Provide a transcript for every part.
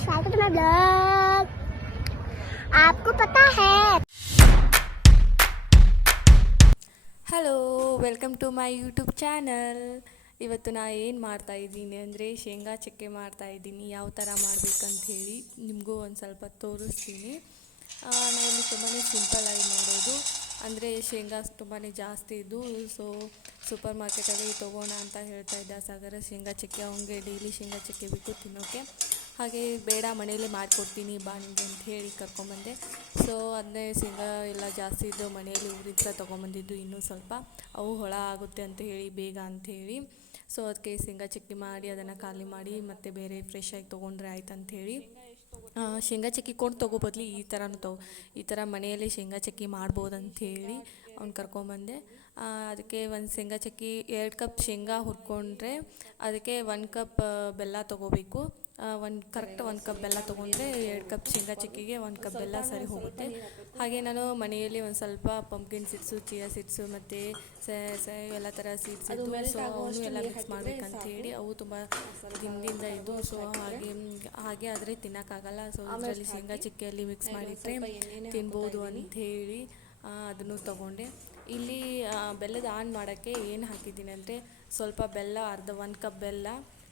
स्वागत है ब्लॉग आपको पता है hello welcome to my YouTube channel ಇವತ್ತು ನಾ ಏನು ಮಾಡ್ತಾ ಇದ್ದೀನಿ ಅಂದರೆ ಶೇಂಗಾ ಚಕ್ಕೆ ಮಾಡ್ತಾ ಇದ್ದೀನಿ ಯಾವ ಥರ ಮಾಡ್ಬೇಕಂತ ಹೇಳಿ ನಿಮಗೂ ಒಂದು ಸ್ವಲ್ಪ ತೋರಿಸ್ತೀನಿ ಆ, ನಾ ಇಲ್ಲಿ ತುಂಬಾ ಸಿಂಪಲ್ಲಾಗಿ ಮಾಡೋದು ಅಂದರೆ ಶೇಂಗಾ ತುಂಬಾ ಜಾಸ್ತಿ ಇದ್ದು ಸೊ ಸೂಪರ್ ಮಾರ್ಕೆಟಲ್ಲಿ ತೊಗೋಣ ಅಂತ ಹೇಳ್ತಾ ಇದ್ದ ಸಾಗರ ಶೇಂಗಾ ಚಕ್ಕೆ ಅವನಿಗೆ ಡೈಲಿ ಶೇಂಗಾ ಚಕ್ಕೆ ಬೇಕು ತಿನ್ನೋಕ್ಕೆ ಹಾಗೆ ಬೇಡ ಮನೇಲಿ ಮಾಡಿಕೊಡ್ತೀನಿ ಬಾ ನಿಮಗೆ ಅಂತ ಹೇಳಿ ಕರ್ಕೊಂಬಂದೆ ಸೊ ಅದನ್ನೇ ಶೇಂಗಾ ಎಲ್ಲ ಜಾಸ್ತಿ ಇದ್ದು ಮನೆಯಲ್ಲಿ ಊರಿಂದ ತೊಗೊಂಬಂದಿದ್ದು ಇನ್ನೂ ಸ್ವಲ್ಪ ಅವು ಹೊಳ ಆಗುತ್ತೆ ಅಂತ ಹೇಳಿ ಬೇಗ ಅಂತ ಹೇಳಿ. ಸೊ ಅದಕ್ಕೆ ಶೇಂಗಾ ಚಕ್ಕಿ ಮಾಡಿ ಅದನ್ನು ಖಾಲಿ ಮಾಡಿ ಮತ್ತು ಬೇರೆ ಫ್ರೆಶ್ ಆಗಿ ತೊಗೊಂಡ್ರೆ ಆಯ್ತು ಆ, ಶೇಂಗಾ ಚಕ್ಕಿ ಕೊಂಡು ತಗೋ ಬದಲಿ ಈ ಥರನೂ ತಗೋ ಈ ಥರ ಮನೆಯಲ್ಲಿ ಶೇಂಗಾ ಚಕ್ಕಿ ಮಾಡ್ಬೋದು ಅಂತ ಹೇಳಿ ಅವ್ನು ಕರ್ಕೊಂಬಂದೆ ಅದಕ್ಕೆ ಒಂದು ಶೇಂಗಾ ಚಕ್ಕಿ ಎರಡು ಕಪ್ ಶೇಂಗಾ ಹುರ್ಕೊಂಡ್ರೆ ಅದಕ್ಕೆ ಒಂದು ಕಪ್ ಬೆಲ್ಲ ತೊಗೋಬೇಕು. ಒಂದು ಕರೆಕ್ಟ್ ಒಂದು ಕಪ್ ಬೆಲ್ಲ ತೊಗೊಂಡ್ರೆ ಎರಡು ಕಪ್ ಶೇಂಗಾ ಚಿಕ್ಕಿಗೆ ಒಂದು ಕಪ್ ಬೆಲ್ಲ ಸರಿ ಹೋಗುತ್ತೆ. ಹಾಗೆ ನಾನು ಮನೆಯಲ್ಲಿ ಒಂದು ಸ್ವಲ್ಪ ಪಂಪ್ಕಿನ್ ಸೀಡ್ಸು ಚಿಯಾ ಸೀಡ್ಸು ಮತ್ತು ಸ ಎಲ್ಲ ಥರ ಸೀಡ್ಸ್ ಇದ್ದು ಸೊ ಅವನು ಎಲ್ಲ ಮಿಕ್ಸ್ ಮಾಡ್ಬೇಕಂತ ಹೇಳಿ ಅವು ತುಂಬ ದಿನದಿಂದ ಇದ್ದು ಸೊ ಹಾಗೆ ಹಾಗೆ ಆದರೆ ತಿನ್ನೋಕ್ಕಾಗಲ್ಲ. ಸೊ ಅದರಲ್ಲಿ ಶೇಂಗಾ ಚಿಕ್ಕಿಯಲ್ಲಿ ಮಿಕ್ಸ್ ಮಾಡಿಟ್ರೆ ತಿನ್ಬೋದು ಅಂತ ಹೇಳಿ ಅದನ್ನು ತಗೊಂಡೆ. ಇಲ್ಲಿ ಬೆಲ್ಲದ ಆನ್ ಮಾಡೋಕ್ಕೆ ಏನು ಹಾಕಿದ್ದೀನಿ ಅಂದರೆ ಸ್ವಲ್ಪ ಬೆಲ್ಲ ಅರ್ಧ ಒಂದು ಕಪ್ ಬೆಲ್ಲ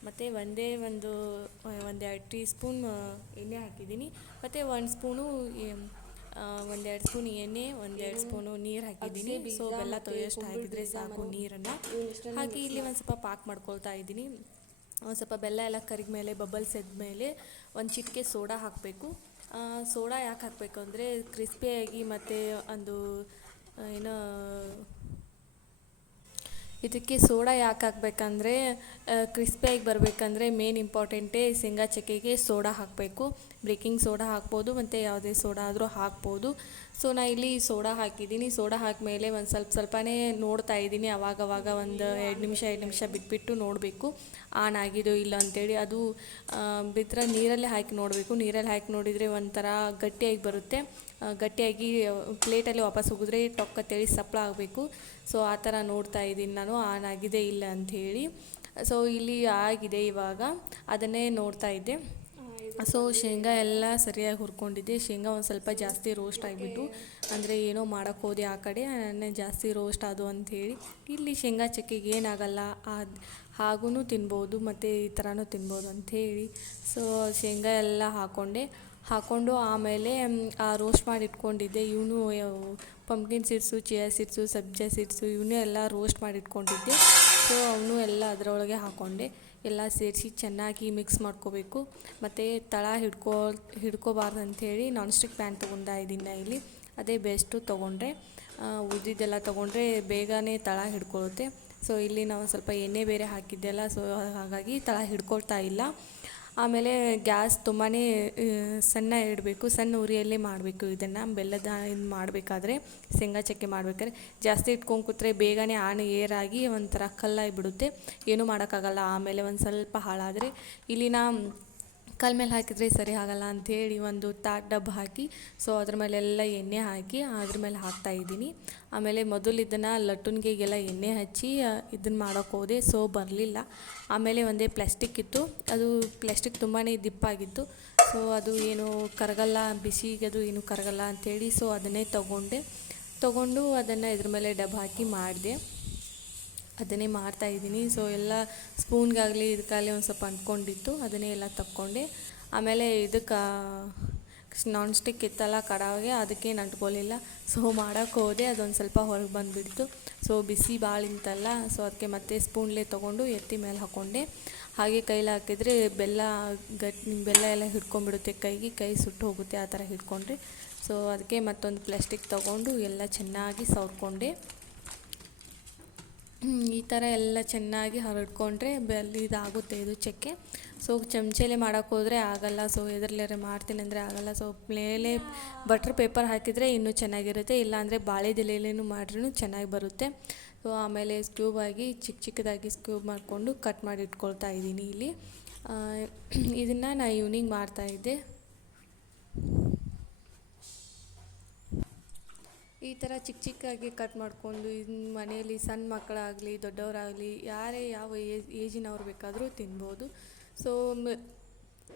ಮತ್ತು ಒಂದೇ ಒಂದು ಒಂದೆರಡು ಟೀ ಸ್ಪೂನ್ ಎಣ್ಣೆ ಹಾಕಿದ್ದೀನಿ. ಮತ್ತು ಒಂದು ಸ್ಪೂನು ಒಂದೆರಡು ಸ್ಪೂನ್ ಎಣ್ಣೆ ಒಂದೆರಡು ಸ್ಪೂನು ನೀರು ಹಾಕಿದ್ದೀನಿ. ಸೊ ಬೆಲ್ಲ ತೊಳೆಯೋಷ್ಟು ಹಾಕಿದರೆ ಸಾಕು ನೀರನ್ನು. ಹಾಕಿ ಇಲ್ಲಿ ಒಂದು ಸ್ವಲ್ಪ ಪಾಕ್ ಮಾಡ್ಕೊಳ್ತಾ ಇದ್ದೀನಿ. ಒಂದು ಸ್ವಲ್ಪ ಬೆಲ್ಲ ಎಲ್ಲ ಕರಿದ ಮೇಲೆ ಬಬಲ್ಸ್ ಎದ್ದ ಮೇಲೆ ಒಂದು ಚಿಟಿಕೆ ಸೋಡಾ ಹಾಕಬೇಕು. ಸೋಡಾ ಯಾಕೆ ಹಾಕಬೇಕು ಅಂದರೆ ಕ್ರಿಸ್ಪಿಯಾಗಿ ಮತ್ತು ಒಂದು ಏನೋ ಇದಕ್ಕೆ ಸೋಡಾ ಯಾಕೆ ಹಾಕ್ಬೇಕಂದ್ರೆ ಕ್ರಿಸ್ಪಿಯಾಗಿ ಬರಬೇಕಂದ್ರೆ ಮೇನ್ ಇಂಪಾರ್ಟೆಂಟೇ ಶೇಂಗಾ ಚಕ್ಕೆಗೆ ಸೋಡಾ ಹಾಕಬೇಕು. ಬೇಕಿಂಗ್ ಸೋಡಾ ಹಾಕ್ಬೋದು, ಮತ್ತು ಯಾವುದೇ ಸೋಡಾ ಆದರೂ ಹಾಕ್ಬೋದು. ಸೊ ನಾ ಇಲ್ಲಿ ಸೋಡಾ ಹಾಕಿದ್ದೀನಿ. ಸೋಡಾ ಹಾಕಿದ್ಮೇಲೆ ಒಂದು ಸ್ವಲ್ಪ ಸ್ವಲ್ಪನೇ ನೋಡ್ತಾ ಇದ್ದೀನಿ. ಅವಾಗವಾಗ ಒಂದು ಎರಡು ನಿಮಿಷ ಎರಡು ನಿಮಿಷ ಬಿಟ್ಬಿಟ್ಟು ನೋಡಬೇಕು. ಆನ್ ಆಗಿದೋ ಇಲ್ಲ ಅಂತೇಳಿ ಅದು ಬಿದ್ದರೆ ನೀರಲ್ಲೇ ಹಾಕಿ ನೋಡಬೇಕು. ನೀರಲ್ಲಿ ಹಾಕಿ ನೋಡಿದರೆ ಒಂಥರ ಗಟ್ಟಿಯಾಗಿ ಬರುತ್ತೆ. ಗಟ್ಟಿಯಾಗಿ ಪ್ಲೇಟಲ್ಲಿ ವಾಪಸ್ ಹೋಗಿದ್ರೆ ಟೊಕ್ಕ ತೇಳಿ ಸಪ್ಪಳ ಆಗಬೇಕು. ಸೊ ಆ ಥರ ನೋಡ್ತಾ ಇದ್ದೀನಿ ನಾನು. ಆನ್ ಆಗಿದೆ ಇಲ್ಲ ಅಂಥೇಳಿ ಸೊ ಇಲ್ಲಿ ಆಗಿದೆ ಇವಾಗ. ಅದನ್ನೇ ನೋಡ್ತಾ ಇದ್ದೆ. ಸೊ ಶೇಂಗಾ ಎಲ್ಲ ಸರಿಯಾಗಿ ಹುರ್ಕೊಂಡಿದ್ದೆ. ಶೇಂಗಾ ಒಂದು ಸ್ವಲ್ಪ ಜಾಸ್ತಿ ರೋಸ್ಟ್ ಆಗಿಬಿಟ್ಟು ಅಂದರೆ ಏನೋ ಮಾಡೋಕ್ಕೆ ಹೋದೆ ಆ ಕಡೆ. ಜಾಸ್ತಿ ರೋಸ್ಟ್ ಅದು ಅಂಥೇಳಿ ಇಲ್ಲಿ ಶೇಂಗಾ ಚಕ್ಕಿಗೆ ಏನಾಗಲ್ಲ. ಅದು ಹಾಗೂ ತಿನ್ಬೋದು, ಮತ್ತು ಈ ಥರನೂ ತಿನ್ಬೋದು ಅಂಥೇಳಿ ಸೊ ಶೇಂಗಾ ಎಲ್ಲ ಹಾಕ್ಕೊಂಡೆ ಹಾಕ್ಕೊಂಡು ಆಮೇಲೆ ಆ ರೋಸ್ಟ್ ಮಾಡಿ ಇಟ್ಕೊಂಡಿದ್ದೆ. ಇವನು ಪಂಪ್ಕಿನ್ ಸೀಡ್ಸು ಚಿಯಾ ಸೀಡ್ಸು ಸಬ್ಜಾ ಸೀಡ್ಸು ಇವನ್ನೂ ಎಲ್ಲ ರೋಸ್ಟ್ ಮಾಡಿ ಇಟ್ಕೊಂಡಿದ್ದೆ. ಸೊ ಅವನು ಎಲ್ಲ ಅದರೊಳಗೆ ಹಾಕ್ಕೊಂಡೆ ಎಲ್ಲ ಸೇರಿಸಿ ಚೆನ್ನಾಗಿ ಮಿಕ್ಸ್ ಮಾಡ್ಕೋಬೇಕು. ಮತ್ತು ತಳ ಹಿಡ್ಕೋ, ಹಿಡ್ಕೋಬಾರ್ದು ಅಂಥೇಳಿ ನಾನ್ ಸ್ಟಿಕ್ ಪ್ಯಾನ್ ತೊಗೊಂಡ ಇದ್ದೀನಿ ನಾ ಇಲ್ಲಿ. ಅದೇ ಬೆಸ್ಟು ತೊಗೊಂಡ್ರೆ. ಉದ್ದಿದ್ದೆಲ್ಲ ತೊಗೊಂಡ್ರೆ ಬೇಗನೆ ತಳ ಹಿಡ್ಕೊಳ್ಳುತ್ತೆ ಸೊ ಇಲ್ಲಿ ನಾವು ಸ್ವಲ್ಪ ಎಣ್ಣೆ ಬೇರೆ ಹಾಕಿದ್ದೆಲ್ಲ ಸೊ ಹಾಗಾಗಿ ತಳ ಹಿಡ್ಕೊಳ್ತಾ ಇಲ್ಲ. ಆಮೇಲೆ ಗ್ಯಾಸ್ ತುಂಬಾ ಸಣ್ಣ ಇಡಬೇಕು, ಸಣ್ಣ ಉರಿಯಲ್ಲೇ ಮಾಡಬೇಕು. ಇದನ್ನು ಬೆಲ್ಲದ ಇದು ಮಾಡಬೇಕಾದ್ರೆ, ಶೇಂಗಾ ಚಕ್ಕೆ ಮಾಡಬೇಕಾದ್ರೆ, ಜಾಸ್ತಿ ಇಟ್ಕೊಂಡು ಕೂತ್ರೆ ಬೇಗನೆ ಆಣೆ ಏರಾಗಿ ಒಂಥರ ಕಲ್ಲಾಗಿ ಬಿಡುತ್ತೆ. ಏನೂ ಮಾಡೋಕ್ಕಾಗಲ್ಲ. ಆಮೇಲೆ ಒಂದು ಸ್ವಲ್ಪ ಹಾಳಾದರೆ ಇಲ್ಲಿ ನಾ ಕಲ್ ಮೇಲೆ ಹಾಕಿದರೆ ಸರಿ ಆಗಲ್ಲ ಅಂಥೇಳಿ ಒಂದು ತಾಟ್ ಡಬ್ಬ ಹಾಕಿ ಸೊ ಅದ್ರ ಮೇಲೆಲ್ಲ ಎಣ್ಣೆ ಹಾಕಿ, ಅದ್ರ ಮೇಲೆ ಹಾಕ್ತಾ ಇದ್ದೀನಿ. ಆಮೇಲೆ ಮೊದಲು ಇದನ್ನು ಲಟ್ಟುನ್ಗೆಗೆಲ್ಲ ಎಣ್ಣೆ ಹಚ್ಚಿ ಇದನ್ನು ಮಾಡೋಕ್ಕೆ ಹೋದೆ ಸೊ ಬರಲಿಲ್ಲ. ಆಮೇಲೆ ಒಂದೇ ಪ್ಲಾಸ್ಟಿಕ್ ಇತ್ತು. ಅದು ಪ್ಲಾಸ್ಟಿಕ್ ತುಂಬಾ ದಿಪ್ಪಾಗಿತ್ತು. ಸೊ ಅದು ಏನು ಕರಗಲ್ಲ, ಬಿಸಿಗೆ ಅದು ಏನು ಕರಗಲ್ಲ ಅಂಥೇಳಿ ಸೊ ಅದನ್ನೇ ತೊಗೊಂಡೆ. ತೊಗೊಂಡು ಅದನ್ನು ಇದ್ರ ಮೇಲೆ ಡಬ್ಬ ಹಾಕಿ ಮಾಡಿದೆ. ಅದನ್ನೇ ಮಾಡ್ತಾ ಇದ್ದೀನಿ. ಸೊ ಎಲ್ಲ ಸ್ಪೂನ್ಗಾಗಲಿ ಇದಕ್ಕಾಗಲಿ ಒಂದು ಸ್ವಲ್ಪ ಅಂದ್ಕೊಂಡಿತ್ತು ಅದನ್ನೇ ಎಲ್ಲ ತಕ್ಕೊಂಡೆ. ಆಮೇಲೆ ಇದಕ್ಕೆ ನಾನ್ ಸ್ಟಿಕ್ ಇತ್ತಲ್ಲ ಕಡಾವಿಗೆ, ಅದಕ್ಕೇನು ಅಂಟ್ಕೊಳ್ಳಿಲ್ಲ ಸೊ ಮಾಡೋಕ್ಕೆ ಹೋದೆ. ಅದೊಂದು ಸ್ವಲ್ಪ ಹೊರಗೆ ಬಂದುಬಿಡ್ತು. ಸೊ ಬಿಸಿ ಭಾಳ ಇಂತಲ್ಲ. ಸೊ ಅದಕ್ಕೆ ಮತ್ತೆ ಸ್ಪೂನ್ಲೇ ತೊಗೊಂಡು ಎತ್ತಿ ಮೇಲೆ ಹಾಕ್ಕೊಂಡೆ ಹಾಗೆ ಕೈಲಿ ಹಾಕಿದರೆ ಬೆಲ್ಲ ಗಟ್ಟಿ ಬೆಲ್ಲ ಎಲ್ಲ ಹಿಡ್ಕೊಂಡ್ಬಿಡುತ್ತೆ ಕೈಗೆ. ಕೈ ಸುಟ್ಟು ಹೋಗುತ್ತೆ ಆ ಥರ ಹಿಡ್ಕೊಂಡ್ರೆ. ಸೊ ಅದಕ್ಕೆ ಮತ್ತೊಂದು ಪ್ಲಾಸ್ಟಿಕ್ ತೊಗೊಂಡು ಎಲ್ಲ ಚೆನ್ನಾಗಿ ಸವರ್ಕೊಂಡೆ ಈ ಥರ ಎಲ್ಲ ಚೆನ್ನಾಗಿ ಹರಡ್ಕೊಂಡ್ರೆ ಬೆಲ್ಲಿ ಇದಾಗುತ್ತೆ ಇದು ಚಕ್ಕೆ. ಸೊ ಚಮಚೆಲೆ ಮಾಡೋಕ್ಕೆ ಹೋದರೆ ಆಗಲ್ಲ. ಸೊ ಎದ್ರಲ್ಲಾರೆ ಮಾಡ್ತೀನಿ ಅಂದರೆ ಆಗಲ್ಲ. ಸೊ ಮೇಲೆ ಬಟ್ರ್ ಪೇಪರ್ ಹಾಕಿದರೆ ಇನ್ನೂ ಚೆನ್ನಾಗಿರುತ್ತೆ. ಇಲ್ಲಾಂದರೆ ಬಾಳೆದೆಲೆಲೇನು ಮಾಡ್ರೂ ಚೆನ್ನಾಗಿ ಬರುತ್ತೆ. ಸೊ ಆಮೇಲೆ ಸ್ಕ್ಯೂಬ್ ಆಗಿ ಚಿಕ್ಕ ಚಿಕ್ಕದಾಗಿ ಸ್ಕ್ಯೂಬ್ ಮಾಡಿಕೊಂಡು ಕಟ್ ಮಾಡಿ ಇಟ್ಕೊಳ್ತಾ ಇದ್ದೀನಿ ಇಲ್ಲಿ. ಇದನ್ನು ನಾನು ಈವ್ನಿಂಗ್ ಮಾಡ್ತಾಯಿದ್ದೆ ಈ ಥರ ಚಿಕ್ಕ ಚಿಕ್ಕಾಗಿ ಕಟ್ ಮಾಡಿಕೊಂಡು ಇನ್ನು ಮನೆಯಲ್ಲಿ ಸಣ್ಣ ಮಕ್ಕಳಾಗಲಿ, ದೊಡ್ಡವರಾಗಲಿ, ಯಾರೇ ಯಾವ ಏಜ್ ಏಜಿನವ್ರು ಬೇಕಾದರೂ ತಿನ್ಬೋದು. ಸೊ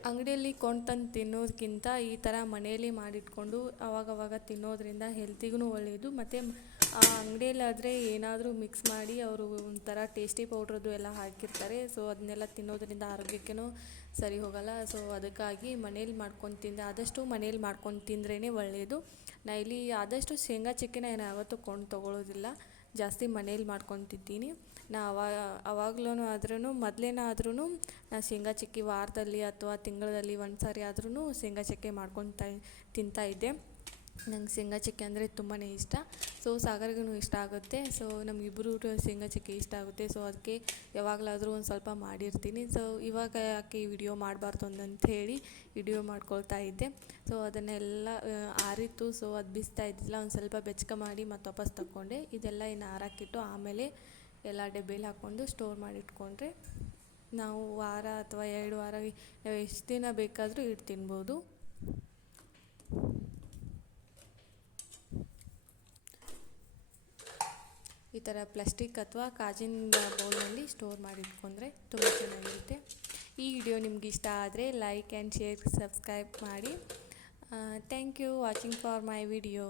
ಅಂಗಡಿಯಲ್ಲಿ ಕೊಂಡು ತಂದು ತಿನ್ನೋದಕ್ಕಿಂತ ಈ ಥರ ಮನೆಯಲ್ಲಿ ಮಾಡಿಟ್ಕೊಂಡು ಅವಾಗವಾಗ ತಿನ್ನೋದ್ರಿಂದ ಹೆಲ್ತಿಗೂ ಒಳ್ಳೆಯದು ಮತ್ತು ಆ ಅಂಗಡಿಯಲ್ಲಾದರೆ ಏನಾದರೂ ಮಿಕ್ಸ್ ಮಾಡಿ ಅವರು ಒಂಥರ ಟೇಸ್ಟಿ ಪೌಡ್ರದ್ದು ಎಲ್ಲ ಹಾಕಿರ್ತಾರೆ. ಸೊ ಅದನ್ನೆಲ್ಲ ತಿನ್ನೋದ್ರಿಂದ ಆರೋಗ್ಯಕ್ಕೂ ಸರಿ ಹೋಗಲ್ಲ. ಸೊ ಅದಕ್ಕಾಗಿ ಮನೇಲಿ ಮಾಡ್ಕೊಂಡು ತಿಂದ ಆದಷ್ಟು ಮನೇಲಿ ಮಾಡ್ಕೊಂಡು ತಿಂದ್ರೇ ಒಳ್ಳೆಯದು ನಾ ಇಲ್ಲಿ ಆದಷ್ಟು ಶೇಂಗಾ ಚಿಕ್ಕಿನ ನಾನು ಯಾವತ್ತೂ ಕೊಂಡು ತೊಗೊಳ್ಳೋದಿಲ್ಲ ಜಾಸ್ತಿ ಮನೇಲಿ ಮಾಡ್ಕೊತಿದ್ದೀನಿ. ನಾ ಅವ ಅವಾಗ್ಲೂ ಆದ್ರೂ ಮೊದಲೇನಾದ್ರೂ ನಾ ಶೇಂಗಾ ಚಕ್ಕಿ ವಾರದಲ್ಲಿ ಅಥವಾ ತಿಂಗಳಲ್ಲಿ ಒಂದು ಸಾರಿ ಆದ್ರೂ ಶೇಂಗಾ ಚಕ್ಕೆ ಮಾಡ್ಕೊತ ತಿಂತಾ ಇದ್ದೆ. ನಂಗೆ ಶೇಂಗಾ ಚಕ್ಕೆ ಅಂದರೆ ತುಂಬಾ ಇಷ್ಟ. ಸೊ ಸಾಗರ್ಗೂ ಇಷ್ಟ ಆಗುತ್ತೆ. ಸೊ ನಮಗಿಬ್ಬರು ಶೇಂಗಾ ಚಕ್ಕೆ ಇಷ್ಟ ಆಗುತ್ತೆ. ಸೊ ಅದಕ್ಕೆ ಯಾವಾಗಲಾದರೂ ಒಂದು ಸ್ವಲ್ಪ ಮಾಡಿರ್ತೀನಿ. ಸೊ ಇವಾಗ ಯಾಕೆ ಈ ವಿಡಿಯೋ ಮಾಡಬಾರ್ದು ಅಂತ ಹೇಳಿ ವಿಡಿಯೋ ಮಾಡ್ಕೊಳ್ತಾ ಇದ್ದೆ. ಸೊ ಅದನ್ನೆಲ್ಲ ಆರಿತ್ತು. ಸೊ ಅದು ಬಿಸ್ತಾ ಇದ್ದಿಲ್ಲ ಒಂದು ಸ್ವಲ್ಪ ಬೆಚ್ಚಕ ಮಾಡಿ ಮತ್ತು ವಾಪಸ್ ತಗೊಂಡೆ ಇದೆಲ್ಲ ಇನ್ನು ಆರಾಕಿಟ್ಟು ಆಮೇಲೆ ಎಲ್ಲ ಡಬ್ಬೇಲಿ ಹಾಕ್ಕೊಂಡು ಸ್ಟೋರ್ ಮಾಡಿಟ್ಕೊಂಡ್ರೆ ನಾವು ವಾರ ಅಥವಾ ಎರಡು ವಾರ, ಎಷ್ಟು ದಿನ ಬೇಕಾದರೂ ಇಟ್ಟು ತಿನ್ಬೋದು. ಈ ಥರ ಪ್ಲಾಸ್ಟಿಕ್ ಅಥವಾ ಕಾಜಿನ ಬೌಲ್ನಲ್ಲಿ ಸ್ಟೋರ್ ಮಾಡಿಟ್ಕೊಂಡ್ರೆ ತುಂಬ ಚೆನ್ನಾಗಿರುತ್ತೆ. ಈ ವಿಡಿಯೋ ನಿಮ್ಗೆ ಇಷ್ಟ ಆದರೆ ಲೈಕ್ ಆ್ಯಂಡ್ ಶೇರ್, ಸಬ್ಸ್ಕ್ರೈಬ್ ಮಾಡಿ. Thank you watching for my video.